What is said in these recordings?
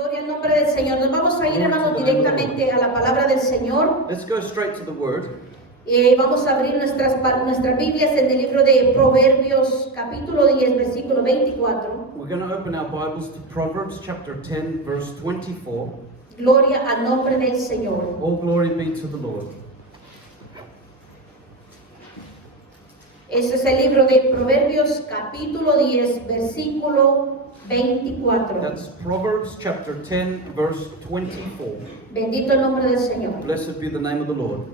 Gloria al nombre del Señor. Nos vamos a ir, hermanos, directamente a la palabra del Señor. Let's go straight to the word. Vamos a abrir nuestras Biblias en el libro de Proverbios, capítulo 10, versículo 24. We're going to open our Bibles to Proverbs chapter 10, verse 24. Gloria al nombre del Señor. All glory be to the Lord. Ese es el libro de Proverbios, capítulo 10, versículo 24. That's Proverbs chapter 10, verse 24. Bendito el nombre del Señor. Blessed be the name of the Lord.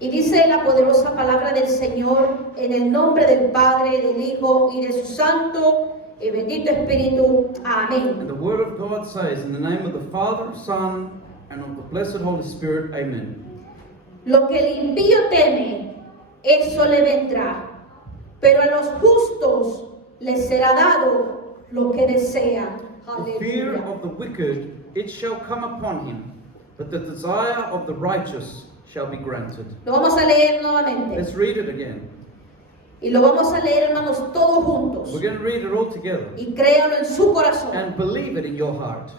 Y dice la poderosa palabra del Señor en el nombre del Padre, del Hijo y de su Santo y bendito Espíritu. Amén. And the word of God says, in the name of the Father, Son, and of the blessed Holy Spirit, Amen. Lo que el impío teme, eso le vendrá, pero a los justos les será dado lo que desean. The fear Aleluya. of the wicked, it shall come upon him, but the desire of the righteous shall be granted. Lo vamos a leer nuevamente. Let's read it again. Y lo vamos a leer, hermanos, todos juntos. We're going to read it all together. Y créalo en su corazón. And believe it in your heart.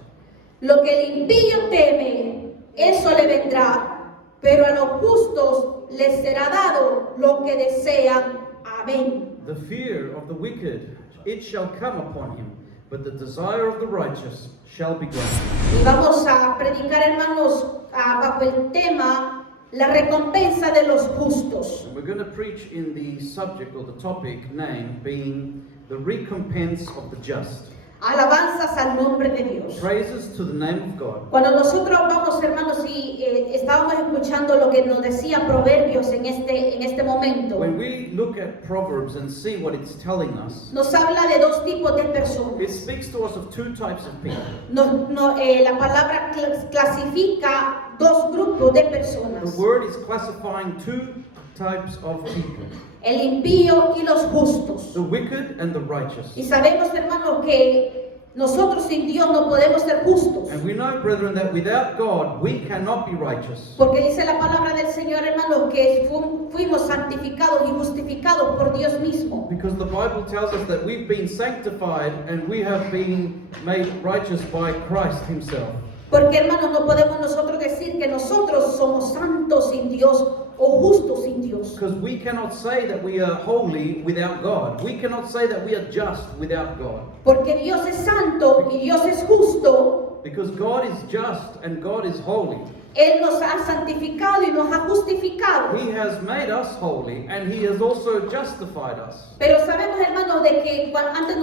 Lo que el impío teme, eso le vendrá, pero a los justos les será dado lo que desean. Amén. The fear of the wicked, it shall come upon him, but the desire of the righteous shall be granted. Y vamos a predicar, hermanos, bajo el tema la recompensa de los justos. And we're going to preach in the subject or the topic name being the recompense of the just. Alabanzas al nombre de Dios. Praises to the name of God. Cuando nosotros vamos, hermanos, y estábamos escuchando lo que nos decía Proverbios en este momento, When we look at Proverbs and see what it's telling us, nos habla de dos tipos de it personas. speaks to us of two types of people. La palabra clasifica dos grupos de The personas, word is classifying two types of people, el impío y los justos. the wicked and the righteous. Y sabemos, hermanos, que nosotros sin Dios no podemos ser justos, And we know, brethren, that without God we cannot be righteous. porque dice la palabra del Señor, hermanos, que fuimos santificados y justificados por Dios mismo. Because the Bible tells us that we've been sanctified and we have been made righteous by Christ himself. Porque, hermanos, no podemos nosotros decir que nosotros somos santos sin Dios o justos sin Dios. Because we cannot say that we are holy without God. We cannot say that we are just without God. Porque Dios es santo y Dios es justo. Because God is just and God is holy. Él nos ha santificado y nos ha justificado. He has made us holy and He has also justified us. Pero sabemos, hermanos, de que antes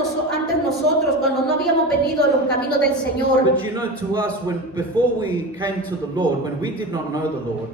nosotros, cuando no habíamos venido a los caminos del Señor, But you know, to us, before we came to the Lord, when we did not know the Lord,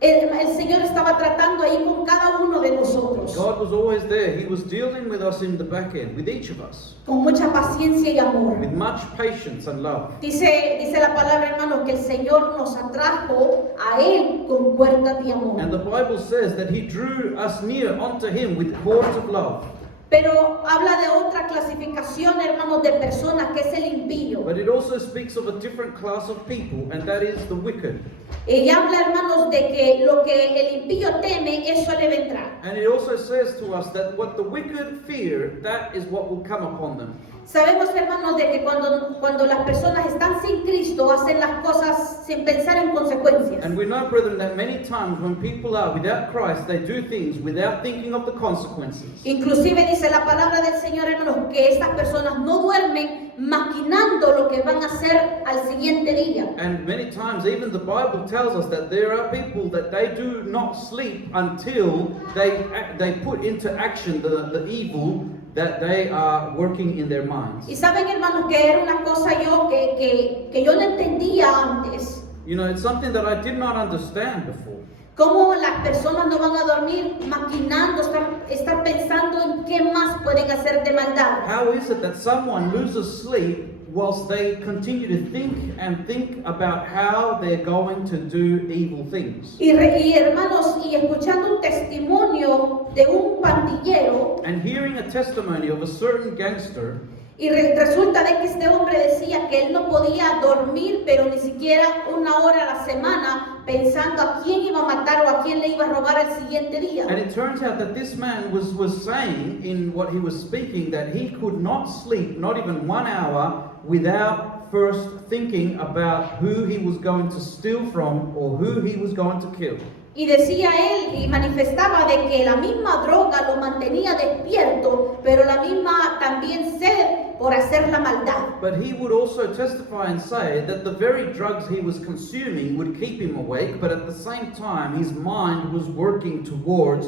el Señor estaba tratando ahí con cada uno de nosotros, God was always there. He was dealing with us in the back end, with each of us, con mucha paciencia y amor. with much patience and love. Dice la palabra, hermanos, que el Señor nos atrajo a Él con cuerdas de amor. And the Bible says that He drew us near unto Him with cords of love. Pero habla de otra clasificación, hermanos, de personas, que es el impío. But it also speaks of a different class of people, and that is the wicked. Y habla, hermanos, de que lo que el impío teme, eso le vendrá. And it also says to us that what the wicked fear, that is what will come upon them. Sabemos, hermanos, de que cuando las personas están sin Cristo, hacen las cosas sin pensar en consecuencias. And we know, brethren, that many times when people are without Christ, they do things without thinking of the consequences. Inclusive dice la palabra del Señor, hermanos, que estas personas no duermen maquinando lo que van a hacer al siguiente día. And many times, even the Bible tells us that there are people that they do not sleep until they put into action the evil that they are working in their minds. Y saben, hermanos, que era una cosa que yo no entendía antes. You know, it's something that I did not understand before. Cómo las personas no van a dormir maquinando, estar pensando en qué más pueden hacer de maldad. How is it that someone loses sleep whilst they continue to think about how they're going to do evil things? Y hermanos, y escuchando un testimonio de un pandillero, And hearing a testimony of a certain gangster, y resulta de que este hombre decía que él no podía dormir, pero ni siquiera una hora a la semana, pensando a quién iba a matar o a quién le iba a robar al siguiente día. and it turns out that this man was saying in what he was speaking that he could not sleep, not even 1 hour, without first thinking about who he was going to steal from or who he was going to kill. Y decía él y manifestaba de que la misma droga lo mantenía despierto, pero la misma también sed por hacer la maldad. But he would also testify and say that the very drugs he was consuming would keep him awake, but at the same time his mind was working towards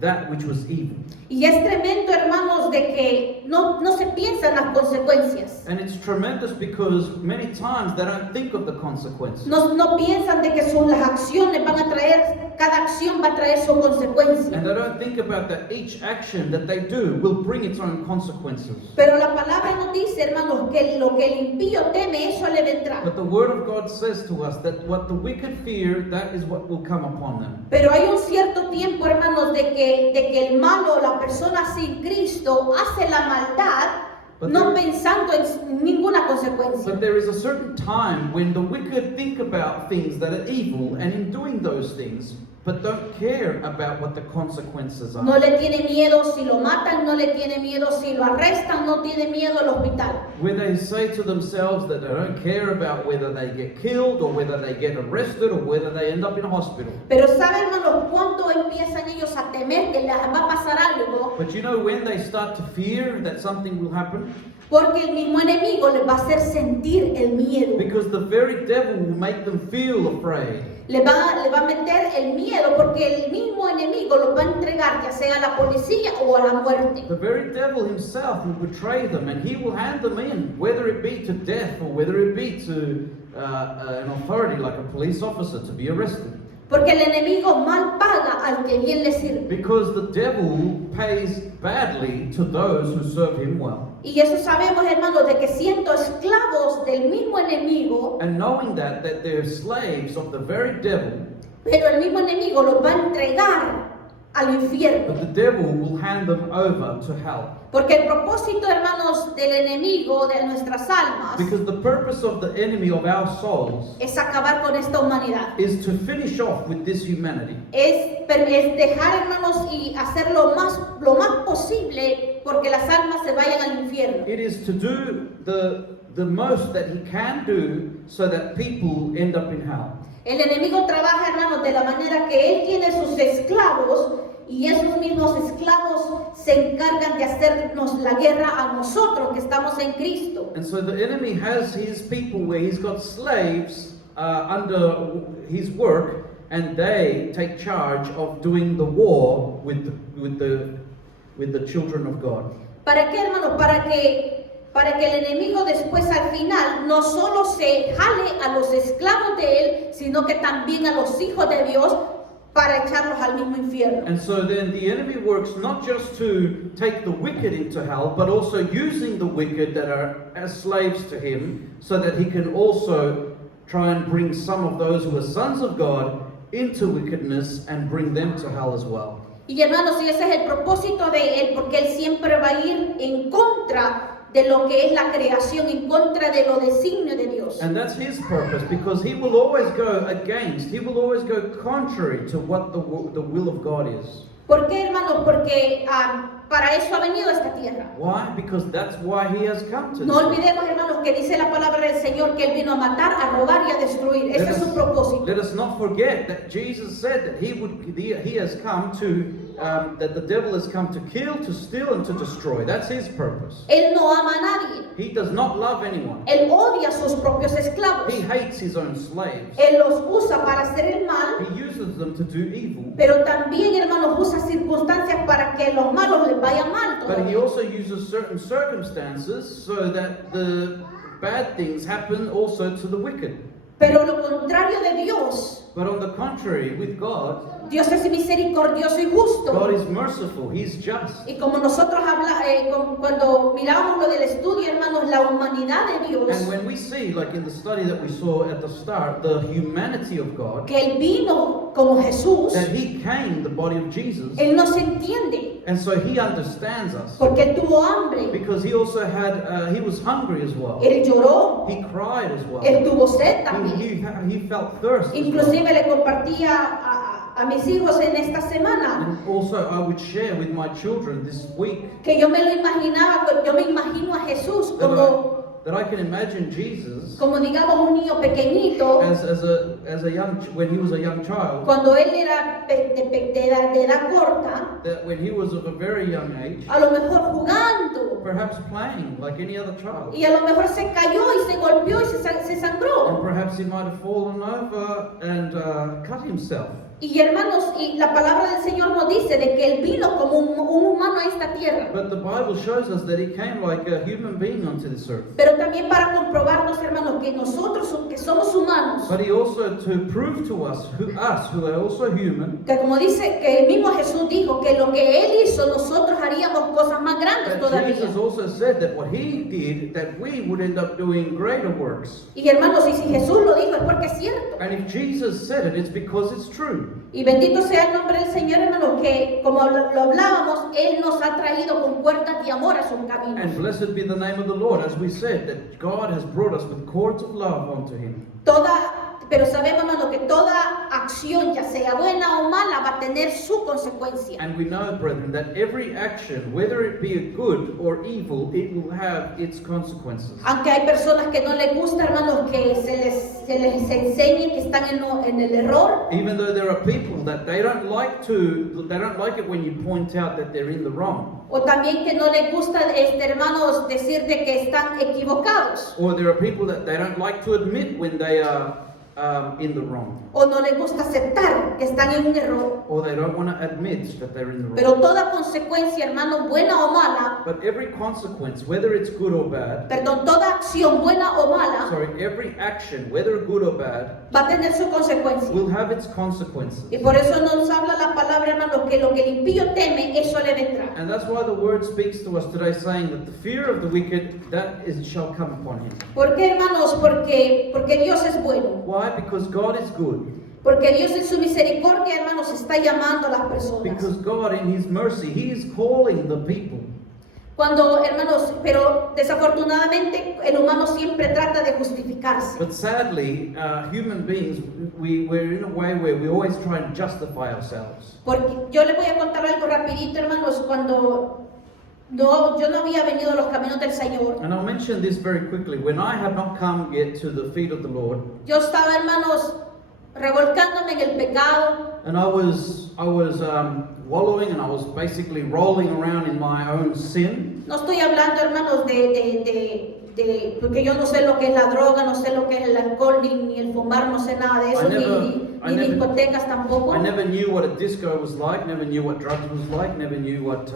that which was evil. Y es tremendo, hermanos, de que no se piensan las consecuencias. And it's tremendous because many times they don't think of the consequences. No piensan de que las acciones van a traer, cada acción va a traer su consecuencia. And they don't think about that each action that they do will bring its own consequences. Pero la palabra nos dice, hermanos, que lo que el impío teme, eso le vendrá. But the word of God says to us that what the wicked fear, that is what will come upon them. Pero hay un cierto tiempo, hermanos, de que el malo, la persona sin Cristo, hace la maldad, no pensando en ninguna consecuencia. But there is a certain time when the wicked think about things that are evil, and in doing those things, but don't care about what the consequences are. No le tiene miedo si lo matan, no le tiene miedo si lo arrestan, no tiene miedo al hospital. Where they say to themselves that they don't care about whether they get killed or whether they get arrested or whether they end up in a hospital. Pero ¿saben, hermanos, cuándo empiezan ellos a temer que les va a pasar algo? But you know when they start to fear that something will happen? Porque el mismo enemigo les va a hacer sentir el miedo. Because the very devil will make them feel afraid. Le va a meter el miedo porque el mismo enemigo los va a entregar, ya sea a la policía o a la muerte. The very devil himself will betray them, and he will hand them in, whether it be to death or whether it be to an authority like a police officer to be arrested. Porque el enemigo mal paga al que bien le sirve. Because the devil pays badly to those who serve him well. Y eso sabemos, hermanos, de que siendo esclavos del mismo enemigo, And knowing that they're slaves of the very devil, pero el mismo enemigo los va a entregar al infierno. but the devil will hand them over to hell. Porque el propósito, hermanos, del enemigo de nuestras almas Because the purpose of the enemy of our souls es acabar con esta humanidad. is to finish off with this humanity. Es dejar, hermanos, y hacer lo más posible porque las almas se vayan al infierno. It is to do the most that he can do so that people end up in hell. El enemigo trabaja, hermanos, de la manera que él tiene sus esclavos y esos mismos esclavos se encargan de hacernos la guerra a nosotros que estamos en Cristo. And so the enemy has his people where he's got slaves under his work, and they take charge of doing the war with the children of God. ¿Para qué, hermanos? Para que el enemigo después al final no solo se jale a los esclavos de él, sino que también a los hijos de Dios para echarlos al mismo infierno. And so then the enemy works not just to take the wicked into hell, but also using the wicked that are as slaves to him, so that he can also try and bring some of those who are sons of God into wickedness and bring them to hell as well. Y hermanos, y ese es el propósito de él, porque él siempre va a ir en contra de lo que es la creación, en contra de lo designio de Dios. And that's his purpose, because he will always go against, he will always go contrary to what the will of God is. ¿Por qué, hermanos? Porque para eso ha venido a esta tierra. Why? Because that's why he has come to No this. olvidemos, hermanos, que dice la palabra del Señor que él vino a matar, a robar y a destruir. Ese es su propósito. Let us not forget that Jesus said that he has come to, that the devil has come to kill, to steal, and to destroy. That's his purpose. Él no ama a nadie. He does not love anyone. Él odia a sus propios esclavos. He hates his own slaves. Él los usa para hacer el mal, He uses them to do evil. pero también, hermanos, usa circunstancias para que los malos les vaya mal. But he todavía. also uses certain circumstances so that the bad things happen also to the wicked. Pero lo contrario de Dios, But on the contrary, with God, Dios es misericordioso y justo. God is merciful, He's just. Y como nosotros cuando mirábamos lo del estudio, hermanos, la humanidad de Dios, And when we see, like in the study that we saw at the start, the humanity of God, que Él vino como Jesús, that He came, the body of Jesus, Él nos entiende, and so He understands us. porque Él tuvo hambre, Because He also had, He was hungry as well. Él lloró, He cried as well. Él tuvo sed también. He felt thirst as well. Inclusive le compartía a mis hijos en esta semana And also I would share with my children this week que yo me imagino a Jesús that I can imagine Jesus como digamos un niño pequeñito, as a young, when he was a young child, cuando él era de edad corta, that when he was of a very young age, a lo mejor jugando, perhaps playing like any other child. y a lo mejor se cayó y se golpeó y se And sangró. perhaps he might have fallen over and cut himself. Y hermanos, y la palabra del Señor nos dice de que Él vino como un humano a esta tierra. But the Bible shows us that he came like a human being onto this earth. Pero también para comprobarnos, hermanos, que nosotros que somos humanos, But he also to prove to us who are also human, que como dice que el mismo Jesús dijo que lo que Él hizo, nosotros haríamos cosas más grandes that todavía. Jesus also said that what he did, that we would end up doing greater works. Y hermanos, y si Jesús lo dijo es porque es cierto. And if Jesus said it, it's because it's true. Y bendito sea el nombre del Señor, hermanos, que como lo hablábamos, Él nos ha traído con puertas de amor a sus caminos. And blessed be the name of the Lord, as we said, that God has brought us with cords of love unto him. Pero sabemos, hermano, que toda acción, ya sea buena o mala, va a tener su consecuencia. And we know, brethren, that every action, whether it be a good or evil, it will have its consequences. Aunque hay personas que no les gusta, hermanos, que se les enseñe que están en el error. Even though there are people that they don't like it when you point out that they're in the wrong. O también que no les gusta, hermanos, decir de que están equivocados. Or there are people that they don't like to admit when they are in the wrong. O no les gusta aceptar que están en un error. Or they don't want to admit that they're in the wrong. Pero toda consecuencia, hermano, buena o mala, But every consequence, whether it's good or bad, toda acción buena o mala, every action, whether good or bad, va a tener su consecuencia. will have its consequences. Y por eso nos habla la palabra, hermano, que lo que el impío teme, eso le vendrá. And that's why the word speaks to us today, saying that the fear of the wicked, shall come upon him. ¿Por qué, hermanos? Porque Dios es bueno. Why? Because God is good. Porque Dios en su misericordia, hermanos, está llamando a las personas. Because God in his mercy, he is calling the people. Cuando, hermanos, pero desafortunadamente el humano siempre trata de justificarse. But sadly, human beings, we're in a way where we always try and justify ourselves. Porque yo les voy a contar algo rapidito, hermanos, cuando yo no había venido a los caminos del Señor. And I'll mention this very quickly. When I have not come yet to the feet of the Lord, Yo estaba, hermanos, revolcándome en el pecado. and I was wallowing, and I was basically rolling around in my own sin. No estoy hablando, hermanos, porque yo no sé lo que es la droga, no sé lo que es el alcohol, ni el fumar, no sé nada de eso, ni discotecas tampoco. I never knew what a disco was like, never knew what drugs was like, never knew what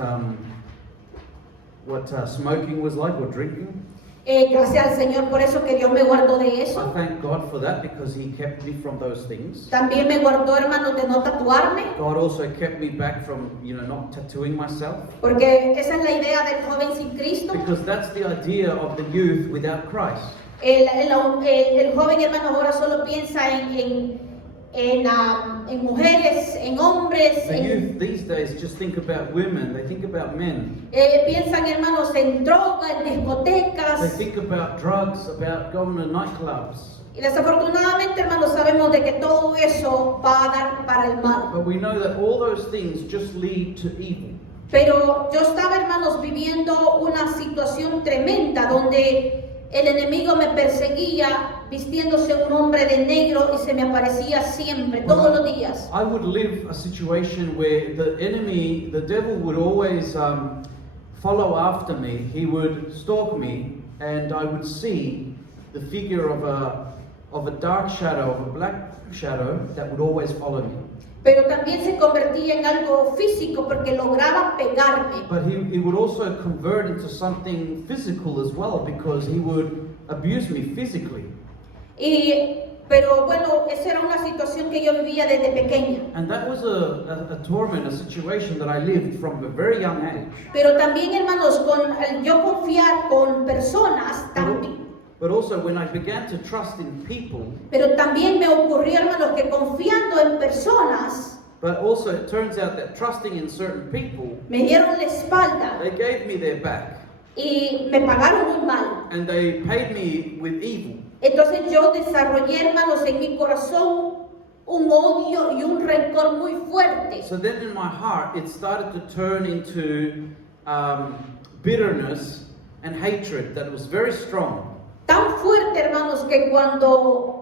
smoking was like or drinking. Gracias al Señor por eso, que Dios me guardó de I eso. thank God for that, because he kept me from those things. También me guardó, hermanos, de no tatuarme, God also kept me back from, not tattooing myself. porque esa es la idea del joven sin Cristo. Because that's the idea of the youth without Christ. El joven, hermanos, ahora solo piensa en mujeres, en hombres, The youth these days just think about women, they think about men. piensan, hermanos, en droga, en They discotecas. think about drugs, about going to nightclubs. Y desafortunadamente, hermanos, sabemos de que todo eso va a dar para el mal. But we know that all those things just lead to evil. Pero yo estaba, hermanos, viviendo una situación tremenda donde el enemigo me perseguía vistiéndose un hombre de negro y se me aparecía siempre, todos los días. I would live a situation where the enemy, the devil, would always follow after me. He would stalk me, and I would see the figure of a dark shadow, of a black shadow, that would always follow me. Pero también se convertía en algo físico porque lograba pegarme. But he would also convert into something physical as well, because he would abuse me physically. Pero bueno, esa era una situación que yo vivía desde pequeña. And that was a torment, a situation that I lived from a very young age. Pero también, hermanos, yo confiar con personas también. But also when I began to trust in people, Pero también me ocurrió, hermanos, que confiando en personas, but also it turns out that trusting in certain people, me dieron la espalda they gave me their back, y me pagaron muy mal. and they paid me with evil. Entonces yo desarrollé, hermanos, en mi corazón un odio y un rencor muy fuerte. So then in my heart, it started to turn into bitterness and hatred that was very strong. Tan fuerte, hermanos, que cuando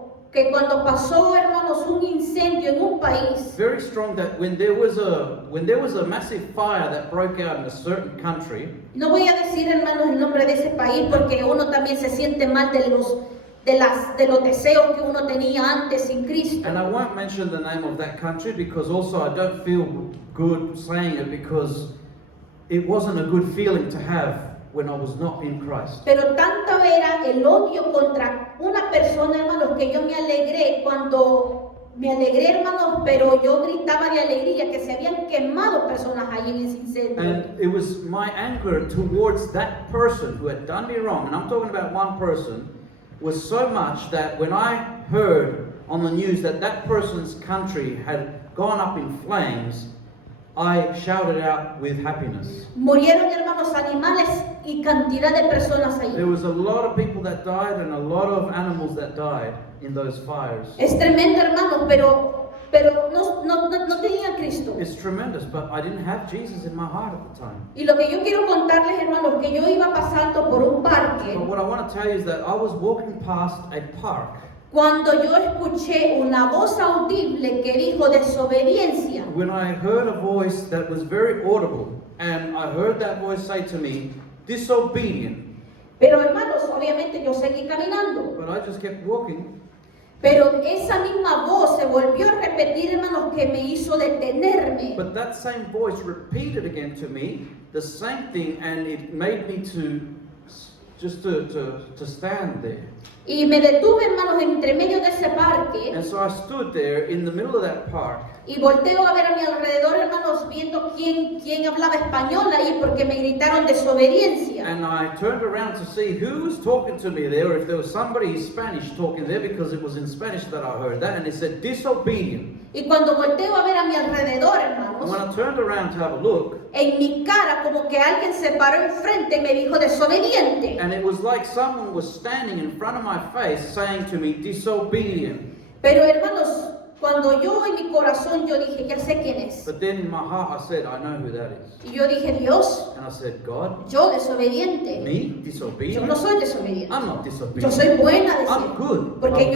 pasó, hermanos, un incendio en un país, Very strong that when there was a massive fire that broke out in a certain country, no voy a decir, hermanos, el nombre de ese país porque uno también se siente mal de los deseos que uno tenía antes sin Cristo. and I won't mention the name of that country because also I don't feel good saying it because it wasn't a good feeling to have when I was not in Christ. Pero tanto era el odio contra una persona, hermanos, que yo me alegré, hermanos, pero yo gritaba de alegría que se habían quemado personas allí en ese incendio. And it was my anger towards that person who had done me wrong, and I'm talking about one person, was so much that when I heard on the news that that person's country had gone up in flames, I shouted out with happiness. Murieron, hermanos, animales y cantidad de personas There allí. was a lot of people that died and a lot of animals that died in those fires. Es tremendo, hermanos, pero no tenía a Cristo. It's tremendous, but I didn't have Jesus in my heart at the time. Y lo que yo quiero contarles, hermanos, que yo iba pasando por un parque But what I want to tell you is that I was walking past a park cuando yo escuché una voz audible que dijo desobediencia. when I heard a voice that was very audible, and I heard that voice say to me, disobedient. Pero, hermanos, obviamente yo seguí caminando. But I just kept walking. Pero esa misma voz se volvió a repetir, hermanos, que me hizo detenerme. But that same voice repeated again to me the same thing, and it made me to stand there. Y me detuve, hermanos, entre medio de ese parque And so I stood there in the middle of that park, y volteo a ver a mi alrededor, hermanos, viendo quién hablaba español ahí porque me gritaron desobediencia. and I turned around to see who was talking to me there, if there was somebody Spanish talking there, because it was in Spanish that I heard that, and it said disobedient. Y cuando volteo a ver a mi alrededor, And when hermanos, I turned around to have a look, en mi cara como que alguien se paró enfrente y me dijo desobediente. and it was like someone was standing in front of my face saying to me, disobedient. Pero, hermanos, cuando yo en mi corazón yo dije, ya sé quién es. But then in my heart I said, I know who that is. Y yo dije, Dios, And I said, God, yo desobediente. me, Yo disobedient? no soy desobediente. I'm not Yo disobedient. soy buena, I'm decía. good. Porque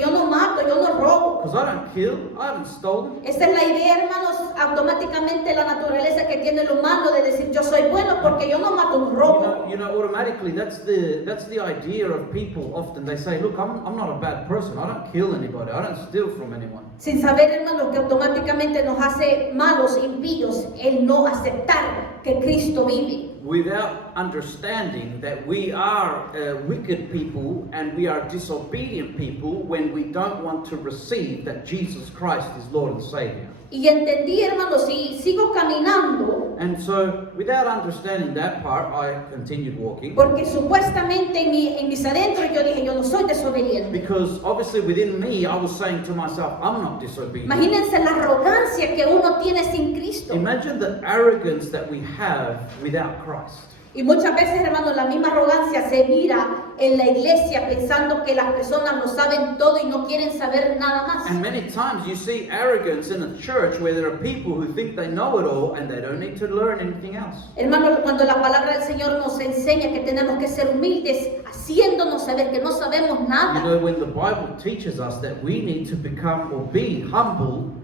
yo no mato, yo no robo. Because I don't kill, I haven't stolen. Esa es la idea, hermanos, automáticamente la naturaleza que tiene el humano de decir yo soy bueno porque yo no mato, no robo. You know, automatically that's the idea of people often. They say, look, I'm not a bad person. I don't kill anybody. I don't steal from anyone. Sin saber, hermanos, que automáticamente nos hace malos, impíos, el no aceptar que Cristo vive. Without understanding that we are wicked people and we are disobedient people when we don't want to receive that Jesus Christ is Lord and Savior. Y entendí, hermanos, y sigo caminando And so, without understanding that part, I continued walking. porque supuestamente en mis adentros yo dije yo no soy desobediente. Because obviously within me, I was saying to myself, I'm not disobedient. Imagínense la arrogancia que uno tiene sin Cristo. Imagine the arrogance that we have without Christ. Y muchas veces, hermanos, la misma arrogancia se mira en la iglesia pensando que las personas lo saben todo y no quieren saber nada más. And many times you see arrogance in a church where there are people who think they know it all and they don't need to learn anything else. Hermanos, cuando la palabra del Señor nos enseña que tenemos que ser humildes, haciéndonos saber que no sabemos You nada. know, when the Bible teaches us that we need to become or be humble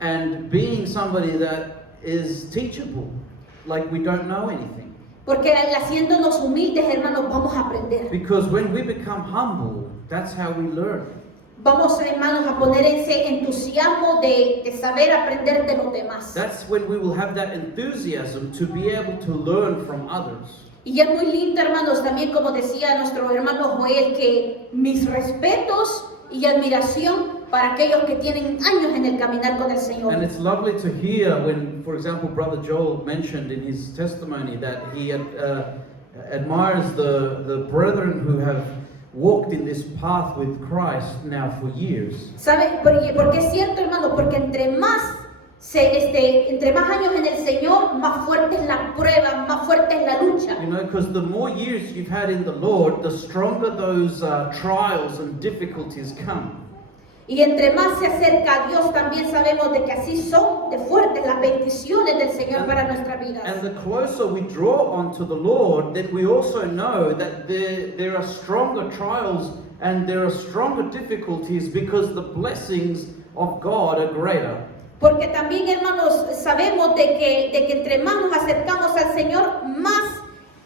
and being somebody that is teachable, like we don't know anything. Porque al haciéndonos humildes, hermanos, vamos a aprender. Because when we become humble, that's how we learn. Vamos, hermanos, a poner ese entusiasmo de saber aprender de los demás. That's when we will have that enthusiasm to be able to learn from others. Y es muy lindo, hermanos, también como decía nuestro hermano Joel, que mis respetos y admiración para aquellos que tienen años en el caminar con el Señor. And it's lovely to hear when, for example, Brother Joel mentioned in his testimony that he admires the brethren who have walked in this path with Christ now for years. ¿Sabe? Porque es cierto, hermano, porque entre más años en el Señor, más fuerte es la prueba, más fuerte es la lucha. You know, because the more years you've had in the Lord, the stronger those trials and difficulties come. Y entre más se acerca a Dios, también sabemos de que así son de fuertes las bendiciones del Señor para nuestras vidas. And the closer we draw onto the Lord, then we also know that there are stronger trials and there are stronger difficulties because the blessings of God are greater. Porque también, hermanos, sabemos de que entre más nos acercamos al Señor, más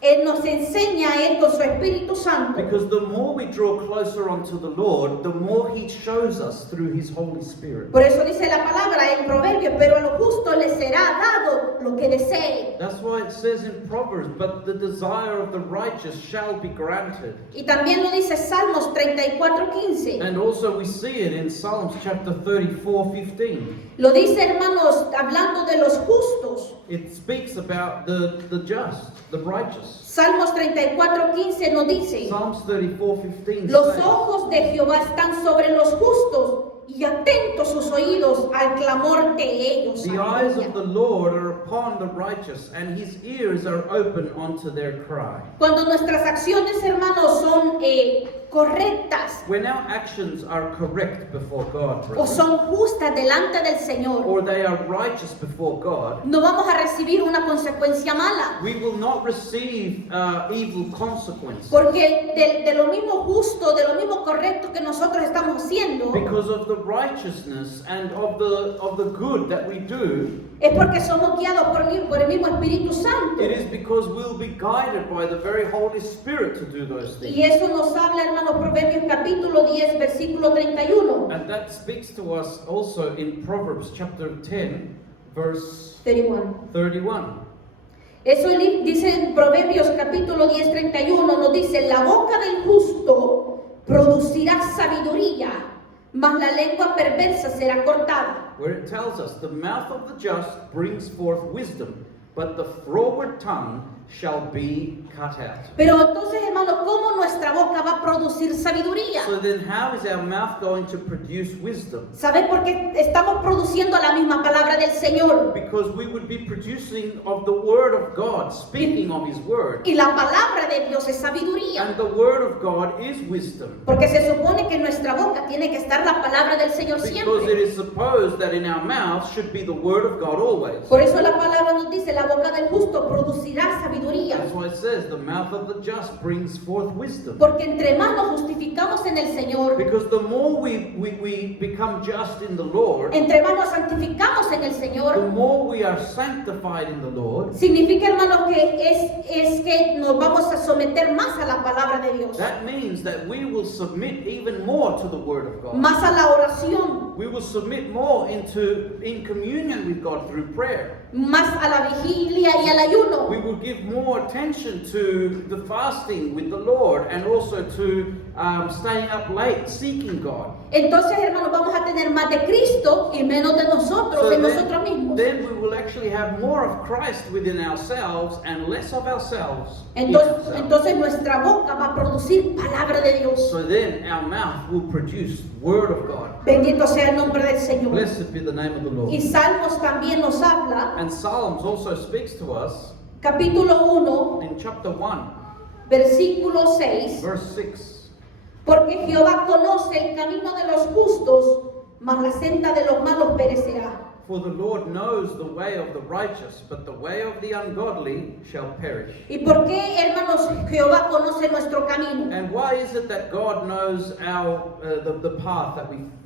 Él nos enseña a Él con su Espíritu Santo. Because the more we draw closer onto the Lord, the more He shows us through His Holy Spirit. Por eso dice la palabra en Proverbios, pero a los justos les será dado lo que deseen. That's why it says in Proverbs, but the desire of the righteous shall be granted. Y también lo dice Salmos 34:15. And also we see it in Psalms chapter 34:15. Lo dice, hermanos, hablando de los justos. It speaks about the just, the righteous. Salmos 34:15 nos dice: Psalms 34:15 los says, ojos de Jehová están sobre los justos y atentos sus oídos al clamor de ellos. the eyes of the Lord are upon the righteous, and His ears are open unto their cry. Cuando nuestras acciones, hermanos, son correctas When our actions are correct before God, o brothers, son justas delante del Señor, or they are righteous before God, no vamos a recibir una consecuencia mala. we will not receive evil consequences. Porque de lo mismo justo, de lo mismo correcto que nosotros estamos haciendo, Because of the righteousness and of the good that we do, es porque somos guiados por el mismo Espíritu Santo. it is because we'll be guided by the very Holy Spirit to do those things. Y eso nos habla, hermanos, Proverbios capítulo 10, versículo 31. And that speaks to us also in Proverbs chapter 10, verse 31. Eso dice en Proverbios capítulo 10, 31, nos dice: la boca del justo producirá sabiduría, mas la lengua perversa será cortada. Where it tells us, the mouth of the just brings forth wisdom, but the froward tongue shall be cut out. Pero entonces, hermanos, ¿cómo nuestra boca va a producir sabiduría? So then how is our mouth going to produce wisdom? ¿Sabe por qué estamos produciendo la misma palabra del Señor? Because we would be producing of the word of God, speaking of His word. Y la palabra de Dios es sabiduría. And the word of God is wisdom. Porque se supone que en nuestra boca tiene que estar la palabra del Señor Because it siempre. is supposed that in our mouth should be the word of God always. Por eso la palabra nos dice: la boca del justo producirá sabiduría. That's why it says the mouth of the just brings forth wisdom. Porque entre más nos justificamos en el Señor, Because the more we become just in the Lord, entre más nos santificamos en el the Señor, more we are sanctified in the Lord. significa, hermanos, que es que nos vamos a someter más a la palabra de Dios, That means that we will submit even more to the word of God. más a la oración, We will submit more in communion with God through prayer. más a la vigilia y al ayuno. We will give more attention to the fasting with the Lord and also to staying up late seeking God. Entonces, hermanos, vamos a tener más de Cristo y menos de nosotros, So en nosotros mismos. then we will actually have more of Christ within ourselves and less of ourselves. in ourselves. Entonces nuestra boca va a producir palabra de Dios. So then our mouth will produce word of God. Bendito sea el nombre del Señor. Blessed be the name of the Lord. Y Salmos también nos habla, And Psalms also speaks to us capítulo 1, in chapter 1, versículo 6. verse 6. Porque Jehová conoce el camino de los justos, mas la senda de los malos perecerá. For the Lord knows the way of the righteous, but the way of the ungodly shall perish. ¿Y por qué, hermanos, Jehová conoce nuestro camino? And why is it that God knows the path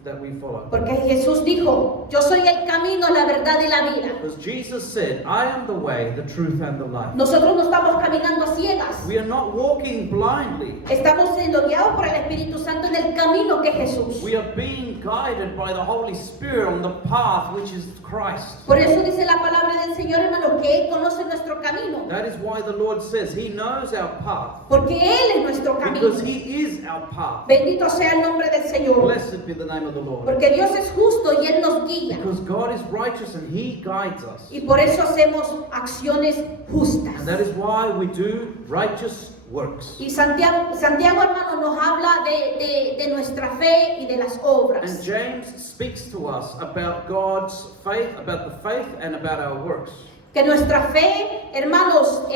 that we follow? Porque Jesús dijo: yo soy el camino, la verdad y la vida. Because Jesus said, I am the way, the truth, and the life. Nosotros no estamos caminando a ciegas. We are not walking blindly. Estamos siendo guiados por el Espíritu Santo en el camino que es Jesús. We are being guided by the Holy Spirit on the path which is Christ. Por eso dice la palabra del Señor, hermanos, que Él conoce nuestro camino. That is why the Lord says He knows our path. Porque Él es nuestro camino. Because He is our path. Bendito sea el nombre del Señor. Blessed be the name of the Lord. Porque Dios es justo y Él nos guía. Because God is righteous and He guides us. Y por eso hacemos acciones justas. And that is why we do righteous works. Y Santiago, hermano, nos habla de nuestra fe y de las And obras. James speaks to us about God's faith, about the faith and about our works. Que nuestra fe, hermanos,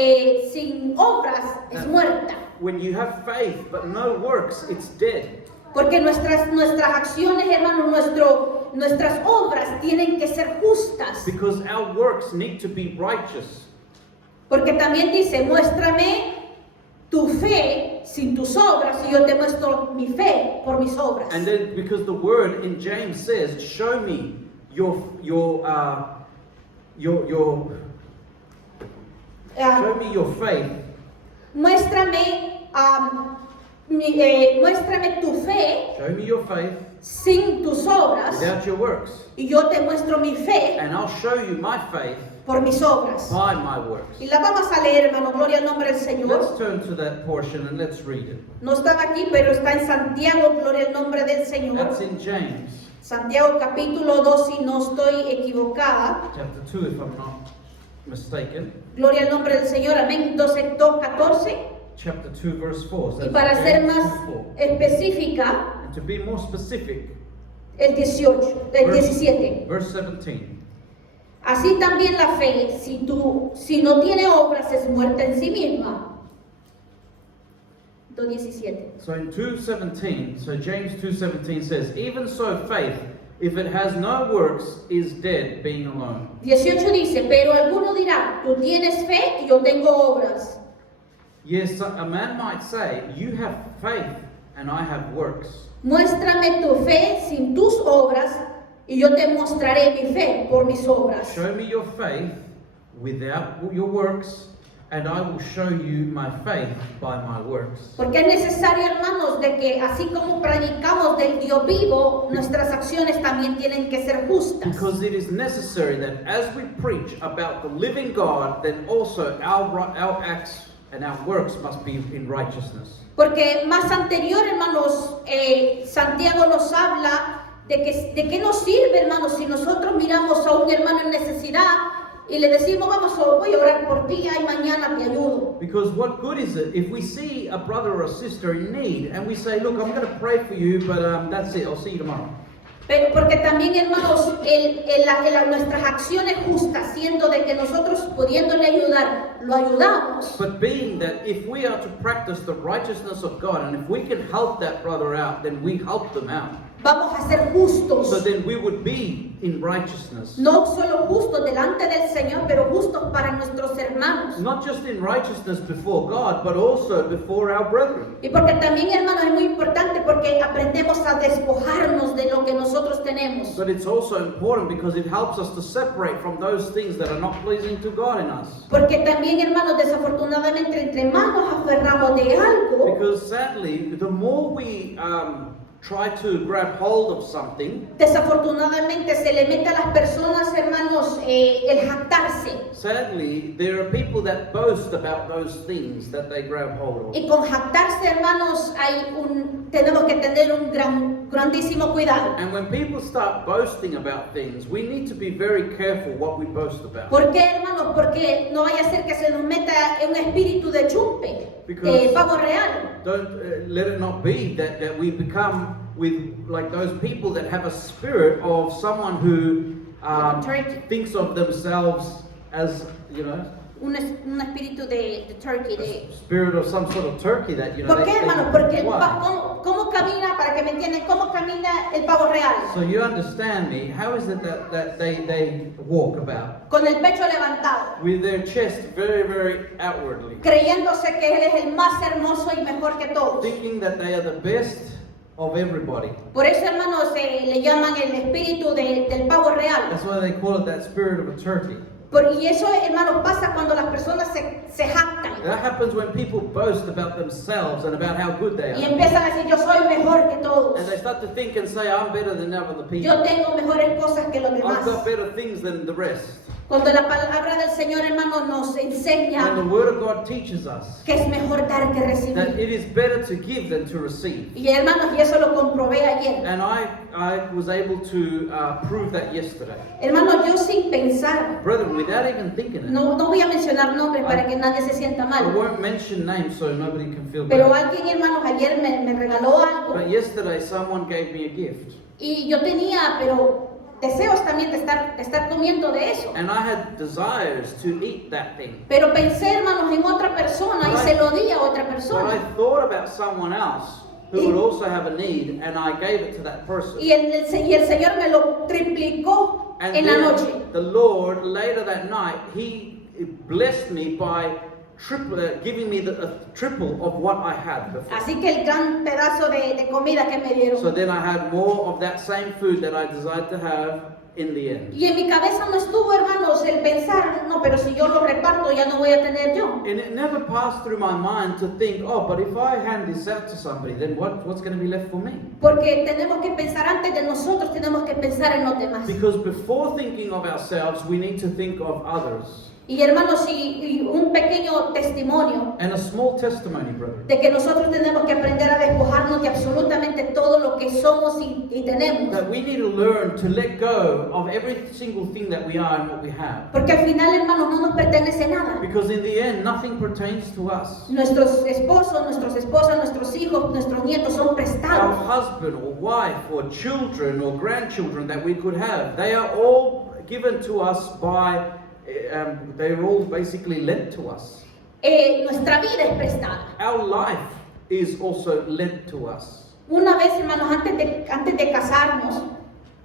sin obras es muerta. When you have faith but no works, it's dead. Porque nuestras acciones, hermanos, nuestras obras tienen que ser justas. Because our works need to be righteous. Porque también dice, muéstrame tu fe sin tus obras y yo te muestro mi fe por mis obras. And then because the word in James says, show me your faith. Muéstrame, muéstrame tu fe Show me your faith sin tus obras without your works. y yo te muestro mi fe And I'll show you my faith por mis obras. by my works. Y la vamos a leer, hermano, gloria al nombre del Señor. Let's turn to that portion and let's read it. No estaba aquí, pero está en Santiago, gloria al nombre del Señor. That's in James Santiago capítulo 2, si no estoy equivocada. chapter 2, if I'm not mistaken. Gloria al nombre del Señor, amén. 2:14. Chapter 2, verse 4. So Y para that's ser James más 2:4. específica, And to be more specific, el 18, el 17. verse 17. Así también la fe, si no tiene obras, es muerta en sí misma. 2:17. So in 2:17, so James 2:17 says, even so faith, if it has no works, is dead, being alone. 18 dice, pero alguno dirá, tú tienes fe y yo tengo obras. Yes, a man might say, you have faith and I have works. Muéstrame tu fe sin tus obras y yo te mostraré mi fe por mis obras. Show me your faith without your works, and I will show you my faith by my works. Porque es necesario, hermanos, de que así como predicamos del Dios vivo, nuestras acciones también tienen que ser justas. Because it is necessary that as we preach about the living God, then also our acts and our works must be in righteousness. Porque más anterior, hermanos, Santiago nos habla de qué nos sirve, hermanos, si nosotros miramos a un hermano en necesidad y le decimos, voy a orar por ti, ay, mañana te ayudo. Because what good is it if we see a brother or a sister in need and we say, look, I'm going to pray for you, but that's it, I'll see you tomorrow. Pero porque también, hermanos, nuestras acciones justas, siendo de que nosotros pudiéndole ayudar, lo ayudamos. But being that if we are to practice the righteousness of God, and if we can help that brother out, then we help them out. Vamos a ser justos. So then we would be in righteousness. No solo justos delante del Señor, pero justos para nuestros hermanos. Not just in righteousness before God, but also before our brethren. Y porque también, hermanos, es muy importante porque aprendemos a despojarnos de lo que nosotros tenemos. But it's also important because it helps us to separate from those things that are not pleasing to God in us. Porque también, hermanos, desafortunadamente, entre más nos aferramos de algo, Because sadly, the more we try to grab hold of something, desafortunadamente se le mete a las personas, hermanos, el jactarse. sadly, there are people that boast about those things that they grab hold of. Y con jactarse, hermanos, tenemos que tener un grandísimo cuidado. And when people start boasting about things, we need to be very careful what we boast about. ¿Por qué, hermanos? Porque no vaya a ser que se nos meta un espíritu de chumpe, de pavo real. Don't let it not be that we become with like those people that have a spirit of someone who thinks of themselves as, you know, Un espíritu de turkey. spirit of some sort of turkey that, you know. ¿Por qué, they- hermanos? Porque Why? ¿cómo camina, para que me entiendan, cómo camina el pavo real? So you understand me, how is it that they walk about? Con el pecho levantado, With their chest very, very outwardly. creyéndose que él es el más hermoso y mejor que todos. Thinking that they are the best of everybody. Por eso, hermanos, le llaman el espíritu del pavo real. That's why they call it that spirit of a turkey. Y eso, hermanos, pasa cuando las personas se jactan That happens when people boast about themselves and about how good they y are. empiezan a decir, yo soy mejor que todos. And they start to think and say, I'm better than other people. Yo tengo mejores cosas que los I've got demás. better things than the rest. Cuando la palabra del Señor, hermano, nos When the enseña Word of God teaches us que es mejor dar que that recibir. it is better to give than to receive. Y hermanos, y eso lo comprobé ayer. And I was able to prove that yesterday. Hermanos, yo sin pensar, Brethren, without even thinking it, no voy a mencionar nombres para que nadie se sienta I mal. won't mention names so nobody can feel Pero bad. alguien, hermanos, ayer me regaló algo. But yesterday someone gave me a gift. Y yo tenía, pero deseos también de estar comiendo de eso. And I had desires to eat that thing. Pero pensé, hermanos, en otra persona y se lo di a otra But I persona. thought about someone else who would also have a need, and I gave it to that person. y el Señor me lo triplicó And en la then noche. the Lord, later that night, He blessed me by giving me a triple of what I had before. Así que el gran pedazo de comida que me dieron. So then I had more of that same food that I desired to have in the end. Y en mi cabeza no estuvo, hermanos, el pensar, no, pero si yo lo reparto ya no voy a tener yo. And it never passed through my mind to think, oh, but if I hand this out to somebody, then what's going to be left for me? Porque tenemos que pensar antes de nosotros, tenemos que pensar en los demás. Because before thinking of ourselves, we need to think of others. Y hermanos, y un pequeño testimonio And a small testimony, brother, de que nosotros tenemos que aprender a despojarnos de absolutamente todo lo que somos y tenemos. that we need to learn to let go of every single thing that we are and what we have. Porque al final, hermanos, no nos pertenece nada. Because in the end, nothing pertains to us. Nuestros esposos, nuestras esposas, nuestros hijos, nuestros nietos son Our prestados. husband or wife or children or grandchildren that we could have, they are all given to us by, they're all basically lent to us. Nuestra vida es prestada. Our life is also lent to us. Una vez, hermanos, antes de casarnos,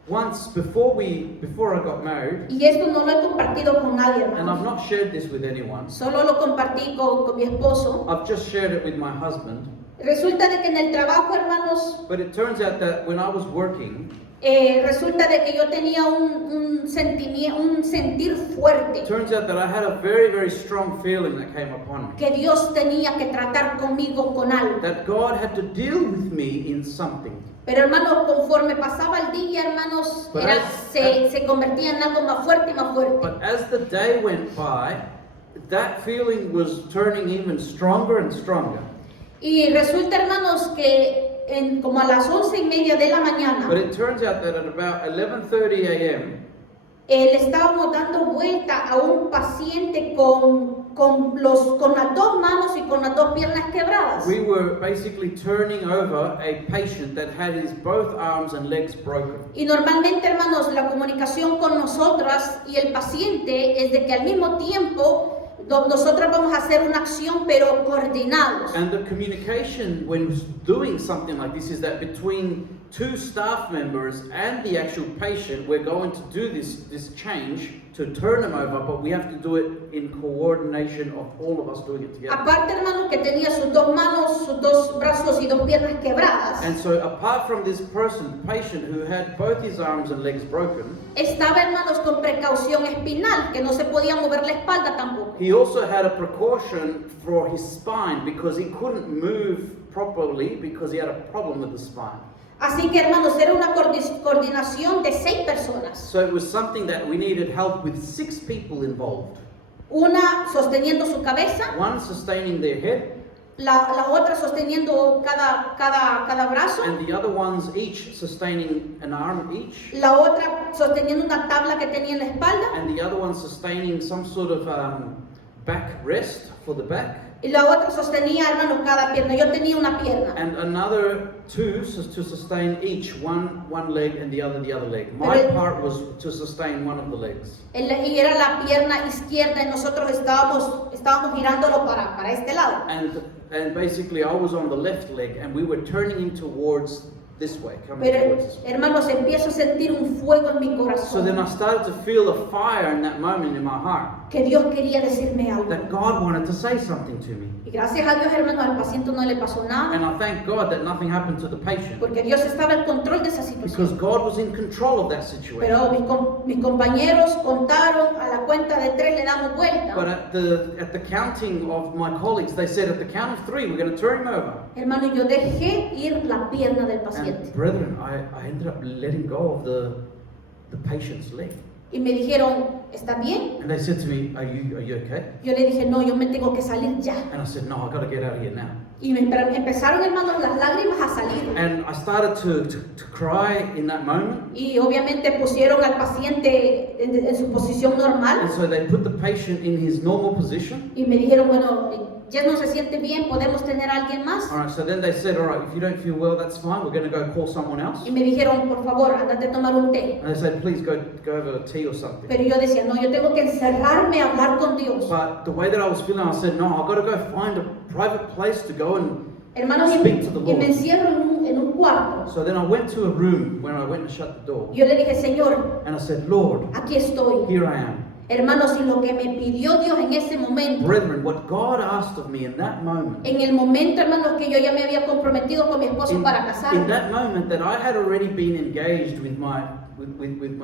Once, before I got married, y esto no lo he compartido con nadie, and I've hermanos, not shared this with anyone, solo lo compartí con mi esposo. I've just shared it with my husband, Resulta de que en el trabajo, hermanos, but it turns out that when I was working, resulta de que yo tenía un sentir fuerte, it turns out that I had a very, very strong feeling that came upon me. que Dios tenía que tratar conmigo con algo. That God had to deal with me in something. Pero hermanos, conforme pasaba el día, hermanos, But se convertía en algo más fuerte y más fuerte. But as the day went by, that feeling was turning even stronger and stronger. Y resulta, hermanos, que como a las 11:30 de la mañana, But it turns out that at about 11:30 a.m., le estábamos dando vuelta a un paciente con las dos manos y con las dos piernas quebradas. we were basically turning over a patient that had his both arms and legs broken. Y normalmente, hermanos, la comunicación con nosotras y el paciente es de que al mismo tiempo nosotros vamos a hacer una acción, pero coordinados. And the communication when doing something like this is that between two staff members and the actual patient, we're going to do this change to turn them over, but we have to do it in coordination of all of us doing it together. Aparte, hermanos, que tenía sus dos manos, sus dos brazos y dos piernas quebradas, And so apart from this patient who had both his arms and legs broken, estaba, hermanos, con precaución espinal, que no se podía mover la espalda tampoco. he also had a precaution for his spine because he couldn't move properly because he had a problem with the spine. Así que, hermanos, era una coordinación de 6 personas. So it was something that we needed help with 6 people involved. Una sosteniendo su cabeza, One sustaining their head, la otra sosteniendo cada brazo, and the other ones each sustaining an arm each, la otra sosteniendo una tabla que tenía en la espalda, and the other one sustaining some sort of back rest for the back, y la otra sostenía, hermanos, cada pierna. Yo tenía una pierna. and another 2 to sustain each one leg and the other leg. My Pero- part was to sustain one of the legs. Y era la pierna izquierda y nosotros estábamos girándolo para este lado. And basically I was on the left leg and we were turning him towards this way, coming Pero, towards this way. hermanos, empiezo a sentir un fuego en mi So then corazón, I started to feel a fire in that moment in my heart, que Dios quería decirme algo. that God wanted to say something to me. Y gracias a Dios, hermanos, al paciente no le pasó nada, And I thank God that nothing happened to the patient, porque Dios estaba en control de esa situación. because God was in control of that situation. Pero mis compañeros contaron, a la cuenta de 3 le damos vuelta. But at the counting of my colleagues, they said at the count of 3, we're going to turn him over. Hermano, yo dejé ir la pierna del paciente. And brethren, I ended up letting go of the patient's leg. Y me dijeron, ¿está bien? And they said to me, are you okay? Yo le dije, no, yo me tengo que salir ya. And I said, no, I've got to get out of here now. Y empezaron, hermanos, las lágrimas a salir. And I started to cry in that moment. Y obviamente pusieron al paciente en su posición normal. And so they put the patient in his normal position. Y me dijeron, bueno, ya no se siente bien, ¿podemos tener a alguien más? All right, so then they said, all right, if you don't feel well, that's fine. We're going to go call someone else. Y me dijeron, por favor, andate a tomar un té. And they said, please go have a tea or something. Pero yo decía, no, yo tengo que encerrarme a hablar con Dios. But the way that I was feeling, I said, no, I've got to go find a private place to go and Hermanos, speak to the y me Lord. encierro en un cuarto. So then I went to a room when I went and shut the door. Yo le dije, Señor, And I said, Lord, aquí estoy. here I am. Hermanos, y lo que me pidió Dios en ese momento, Brethren, what God asked of me in that moment, en el momento, hermanos, que yo ya me había comprometido con mi esposo para in casarme, that moment that I had already been engaged with my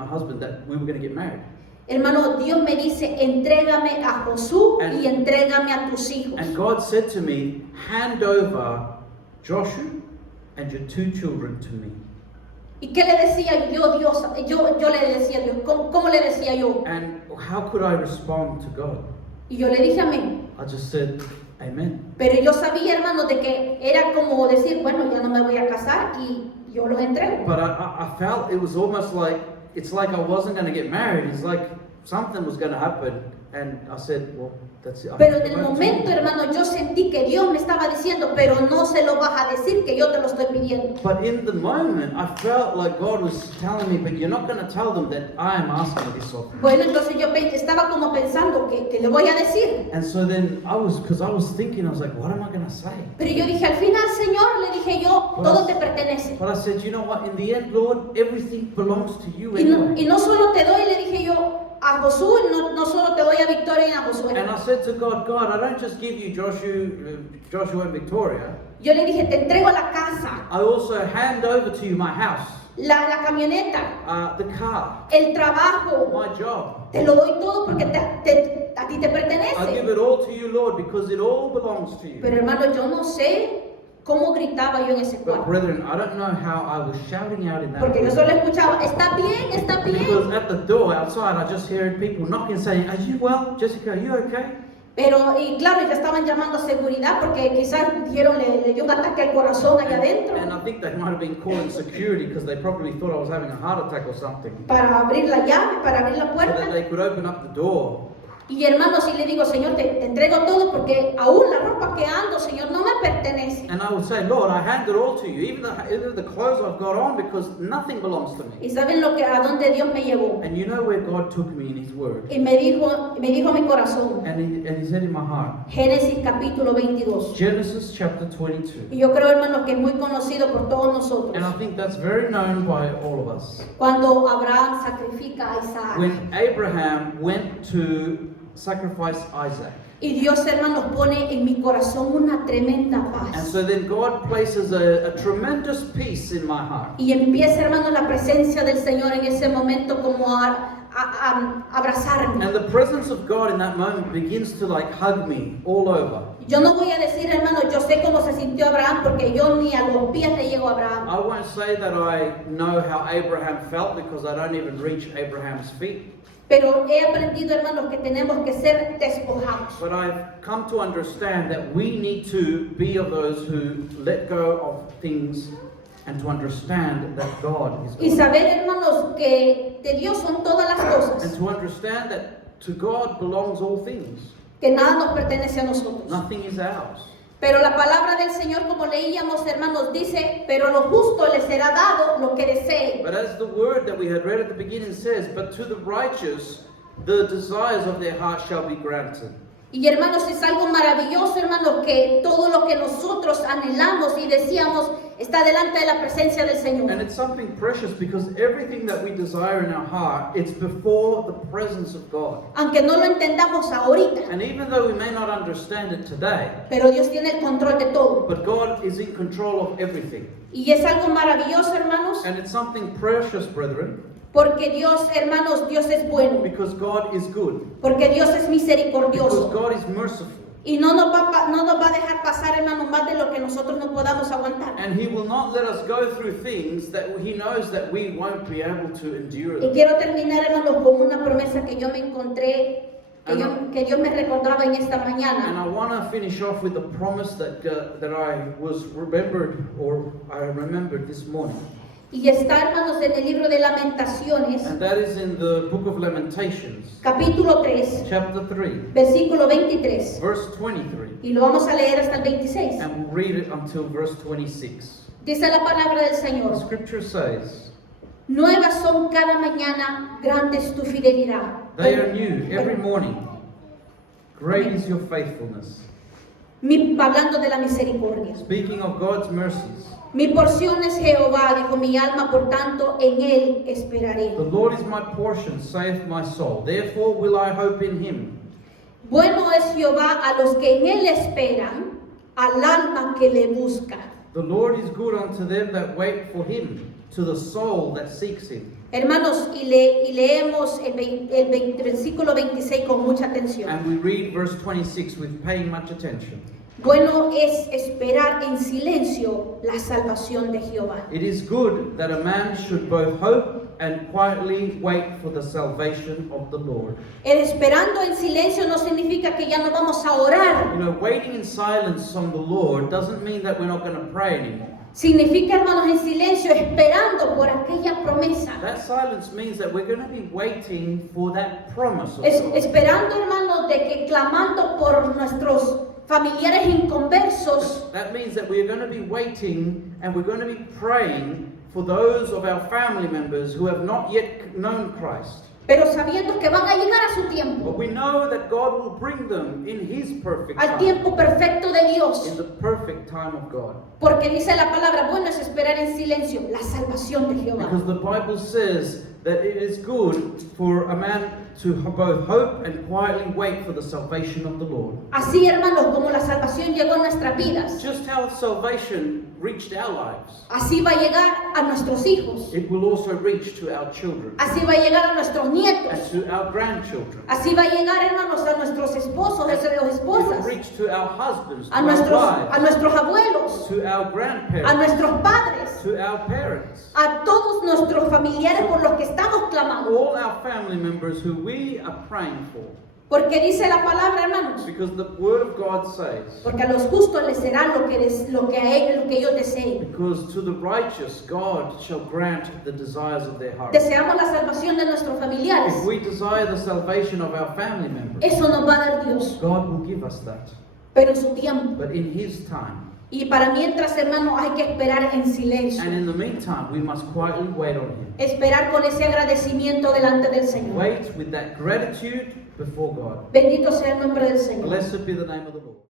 husband, that we were going to get married. hermano, Dios me dice, entrégame a Josué And- y entrégame a tus hijos. And God said to me, hand over Joshua and your 2 children to me. ¿Y qué le decía yo, Dios? Yo le decía a Dios, ¿cómo le decía yo? And how could I respond to God? Y yo le dije amén. I just said, Amen. Pero yo sabía, hermano, de que era como decir, bueno, ya no me voy a casar y yo los entrego. But I felt it was almost like, it's like I wasn't going to get married. It's like something was going to happen. And I said, well, that's it. Pero en el momento, hermano, yo sentí que Dios me estaba diciendo, pero no se lo vas a decir, que yo te lo estoy pidiendo. But in the moment, I felt like God was telling me, but you're not going to tell them that I am asking this of you. Bueno, entonces yo estaba como pensando que le voy a decir. And so then because I was thinking, I was like, what am I going to say? Pero yo dije, al final, Señor, le dije yo, todo te pertenece. But I said, you know what? In the end, Lord, everything belongs to you Y anyway. no solo te doy, le dije yo, a Josué, no solo te doy a Victoria y a Josué. And I said to God, I don't just give you Joshua and Victoria. Yo le dije, te entrego la casa, I also hand over to you my house, la camioneta, the car, el trabajo. my job. Te lo doy todo porque a ti te I give pertenece. it all to you, Lord, because it all belongs to you. Pero hermano, yo no sé cómo gritaba yo en ese But cuarto. brethren, I don't know how I was shouting out in that Porque yo room. solo escuchaba, está bien, está Because bien. at the door outside, I just heard people knocking, saying, "Are you well, Jessica? Are you okay?" Pero, y claro, ya estaban llamando a seguridad porque quizás dijeron, le dio un ataque al corazón allá adentro And I think they might have been calling security because they probably thought I was having a heart attack or something, para abrir la llave, para abrir la so that puerta. they could open up the door. Y hermano, si le digo, Señor, te entrego todo porque aún la ropa que ando, Señor, no me pertenece. And I would say, "Lord, I hand it all to you, even the clothes I've got on, because nothing belongs to me." Y saben a dónde Dios me llevó. And you know where God took me in His Word, Y me dijo mi corazón, and He said in my heart, Génesis capítulo 22. Genesis chapter 22. Y yo creo, hermanos, que es muy conocido por todos nosotros. And I think that's very known by all of us. Cuando Abraham sacrifica a Isaac. When Abraham went to sacrifice Isaac. Y Dios, hermanos, pone en mi corazón una tremenda And paz. so then God places a tremendous peace in my heart. Y empieza, hermanos, la presencia del Señor en ese momento como a abrazarme. And the presence of God in that moment begins to like hug me all over. Yo no voy a decir, hermano, yo sé cómo se sintió Abraham porque yo ni a los pies le llego a Abraham. I won't say that I know how Abraham felt because I don't even reach Abraham's feet. Pero he aprendido, hermanos, que tenemos que ser despojados. But I've come to understand that we need to be of those who let go of things and to understand that God is Y God. saber, hermanos, que de Dios son todas las And cosas, to understand that to God belongs all things. que nada nos pertenece a nosotros. Nothing is ours. Pero la palabra del Señor, como leíamos, hermanos, dice, pero a lo justo le será dado lo que desee. But as the word that we had read at the beginning says, but to the righteous, the desires of their heart shall be granted. Y hermanos, es algo maravilloso, hermanos, que todo lo que nosotros anhelamos y deseamos está delante de la presencia del And Señor. it's something precious because everything that we desire in our heart, it's before the presence of God. Aunque no lo entendamos ahorita, And even though we may not understand it today, pero Dios tiene el control de todo. but God is in control of everything. Y es algo maravilloso, hermanos, And it's something precious, brethren, porque Dios, hermanos, Dios es bueno, because God is good, porque Dios es because misericordioso. God is merciful. Y no nos va a dejar pasar, hermanos, más de lo que nosotros no podamos aguantar. And He will not let us go through things that He knows that we won't be able to endure. Y quiero terminar, hermanos, con una promesa que yo me encontré, que Dios me recordaba en esta And mañana. I want to finish off with a promise that I was remembered, or I remembered this morning. Y está, hermanos, en el libro de Lamentaciones, And that is in the book of Lamentations, capítulo 3, chapter 3, versículo 23. verse 23. Y lo vamos a leer hasta el 26. And we'll read it until verse 26. Dice la palabra del The Señor. scripture says, Nuevas son cada mañana, grande es tu fidelidad. "They are new every morning. Great is your faithfulness. Hablando de la misericordia. Speaking of God's mercies, Mi porción es Jehová, dijo mi alma, por tanto en él esperaré. the Lord is my portion, saith my soul. Therefore will I hope in him. Bueno es Jehová a los que en él esperan, al alma que le busca. The Lord is good unto them that wait for him, to the soul that seeks him. Hermanos, leemos el versículo 26 con mucha atención. And we read verse 26 with paying much attention. Bueno es esperar en silencio la salvación de Jehová. It is good that a man should both hope and quietly wait for the salvation of the Lord. El esperando en silencio no significa que ya no vamos a orar. You know, waiting in silence on the Lord doesn't mean that we're not going to pray anymore. Significa, hermanos, en silencio esperando por aquella promesa. That silence means that we're going to be waiting for that promise of God. Esperando, hermanos, de que clamando por nuestros familiares inconversos. That means that we're going to be waiting and we're going to be praying for those of our family members who have not yet known Christ. Pero sabiendo que van a llegar a su tiempo, But we know that God will bring them in His perfect al time, tiempo perfecto de Dios. in the perfect time of God. Porque dice la palabra, bueno es esperar en silencio la salvación de Jehová. Because the Bible says that it is good for a man to both hope and quietly wait for the salvation of the Lord. Así, hermanos, como la salvación llegó a nuestras vidas, Just how salvation reached our lives, así va a llegar a nuestros hijos, it will also reach to our children así va a llegar a nuestros and nietos, to our grandchildren. así va a llegar, hermanos, a nuestros esposos, a nuestras It will esposas, reach to our husbands, to a our wives, nuestros abuelos, to our a grandparents, nuestros padres, to our parents, a todos nuestros familiares por los que estamos clamando. all our family members who we are praying for. Porque dice la palabra, hermanos, Because the Word of God says, porque a los justos les será lo que ellos deseen. because to the righteous God shall grant the desires of their heart. Deseamos la salvación de nuestros familiares. If we desire the salvation of our family members, Eso nos va a dar Dios, God will give us that. pero en su tiempo. But in His time, Y para mientras, hermanos, hay que esperar en silencio. and in the meantime, we must quietly wait on Him. Esperar con ese agradecimiento delante del Señor. Wait with that gratitude before God. Bendito sea el nombre del Señor. Blessed be the name of the Lord.